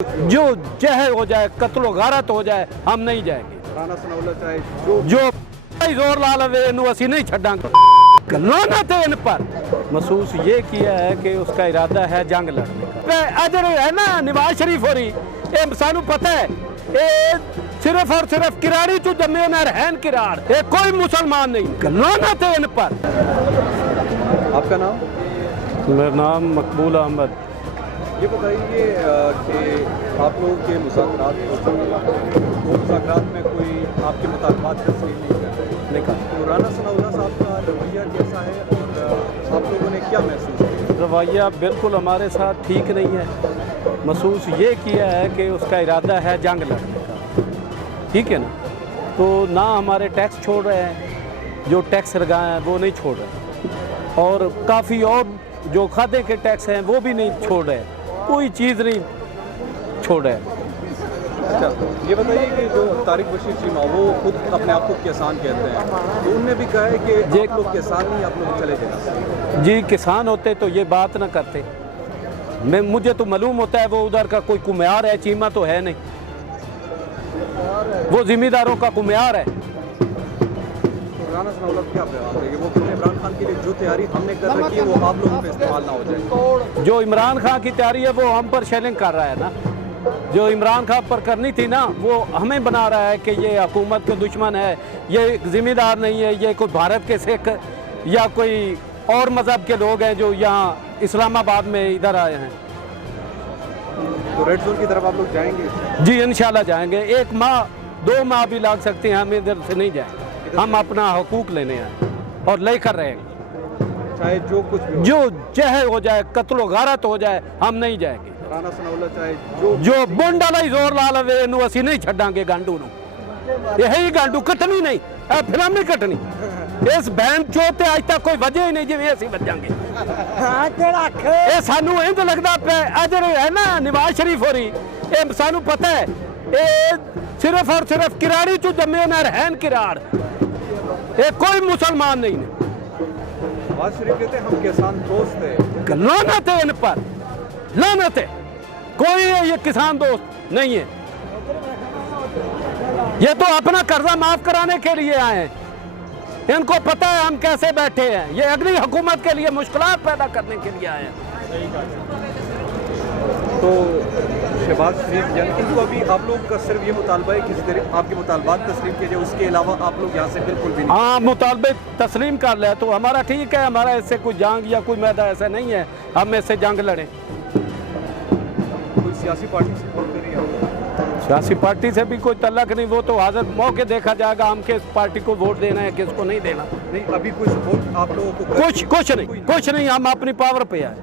जो जहर हो जाए, कत्लो गारत हो जाए, हम नहीं जाएंगे। राणा सनाउल्ला चाहे जो जोर ला लवे इनू असी नहीं छड़ांगे। लानत है इन पर। महसूस ये किया है कि उसका इरादा है जंग लड़ने का। अजर है ना नवाज शरीफ हो रही, ये सानू पता है, ये सिर्फ और सिर्फ किराड़ी चू जमे न रहन किराड़, ये कोई मुसलमान नहीं। लानत है इन पर। आपका नाम? मेरा नाम मकबूल अहमद। ये बताइए कि आप लोगों के मुज़ाकरात में कोई आपके मुतालबात तस्लीम नहीं कर रहे, तो राणा सनाउल्ला साहब का रवैया कैसा है और आप लोगों ने क्या महसूस किया? रवैया बिल्कुल हमारे साथ ठीक नहीं है। महसूस ये किया है कि उसका इरादा है जंग लड़ने का, ठीक है ना। तो ना हमारे टैक्स छोड़ रहे हैं, जो टैक्स लगाए हैं वो नहीं छोड़ रहे, और काफ़ी और जो खाते के टैक्स हैं वो भी नहीं छोड़ रहे, कोई चीज़ नहीं छोड़ रहे। अच्छा, ये बताइए कि जो तारिक बशीर चीमा वो खुद अपने आप को किसान कहते हैं, तो उनने भी कहा है कि आप लोग किसान नहीं, आप लोग चले जाए। जी किसान होते तो ये बात ना करते। मुझे तो मालूम होता है वो उधर का कोई कुम्हार है, चीमा तो है नहीं, वो जिम्मेदारों का कुम्हार है। तो राणा सनाउल्ला क्या पैगाम देंगे? वो कहते हैं इमरान खान के लिए जो तैयारी हमने कर रखी है वो आप लोगों पे इस्तेमाल ना हो जाए। जो इमरान खान की तैयारी है वो हम पर शेलिंग कर रहा है ना, जो इमरान खान पर करनी थी ना वो हमें बना रहा है कि ये हुकूमत के दुश्मन है, ये जिम्मेदार नहीं है, ये कोई भारत के सिख या कोई और मज़हब के लोग हैं जो यहाँ इस्लामाबाद में इधर आए हैं। तो रेड जोन की तरफ आप लोग जाएंगे? जी इंशाल्लाह जाएंगे। 1 माह 2 माह भी लग सकते हैं, हम इधर से नहीं जाएंगे। हम अपना हकूक लेने आए और लेकर रहेंगे, चाहे जो कुछ भी हो। जो जहर हो जाए, कत्लो गारत हो जाए, हम नहीं जाएंगे। राणा सनाउल्ला चाहे जो बुंड वाला ही जोर ला लवे इनू असी नहीं छड़ांगे। गांडू नू यही गांडू कटनी नहीं, फिल्म नहीं कटनी। इस बहन चोते आज तक कोई वजह ही नहीं जिवें असी वजांगे। ये सानू इंज लगदा पे अजर है ना नवाज शरीफ हो रही, ये सानू पता है, ये सिर्फ और सिर्फ किराड़ी चू जमे न रहन किराड़, ये कोई मुसलमान नहीं है। नवाज शरीफ कहते हैं हम किसान दोस्त हैं। लानत है इन पर, लानत है। कोई ये किसान दोस्त नहीं है। ये तो अपना कर्जा माफ कराने के लिए आए हैं। इनको पता है हम कैसे बैठे हैं, ये अगली हुकूमत के लिए मुश्किलात पैदा करने के लिए आए हैं। तो शहबाज शरीफ यानी इनको अभी आप लोग का सिर्फ ये मुतालबा है कि सिर्फ आपके मुतालबात तस्लीम किए जाए, उसके अलावा आप लोग यहाँ से बिल्कुल भी नहीं? हाँ मुतालबे तस्लीम कर ले तो हमारा ठीक है, हमारा इससे कोई जंग या कोई मैदा ऐसा नहीं है हम इससे जंग लड़ें। कोई सियासी पार्टी सपोर्ट कर रही है? सियासी पार्टी से भी कोई तल्लक नहीं, वो तो हाजिर मौके देखा जाएगा हम किस पार्टी को वोट देना है किसको नहीं देना। नहीं, अभी कोई सपोर्ट आप लोगों को कुछ नहीं, हम अपनी पावर पे आए।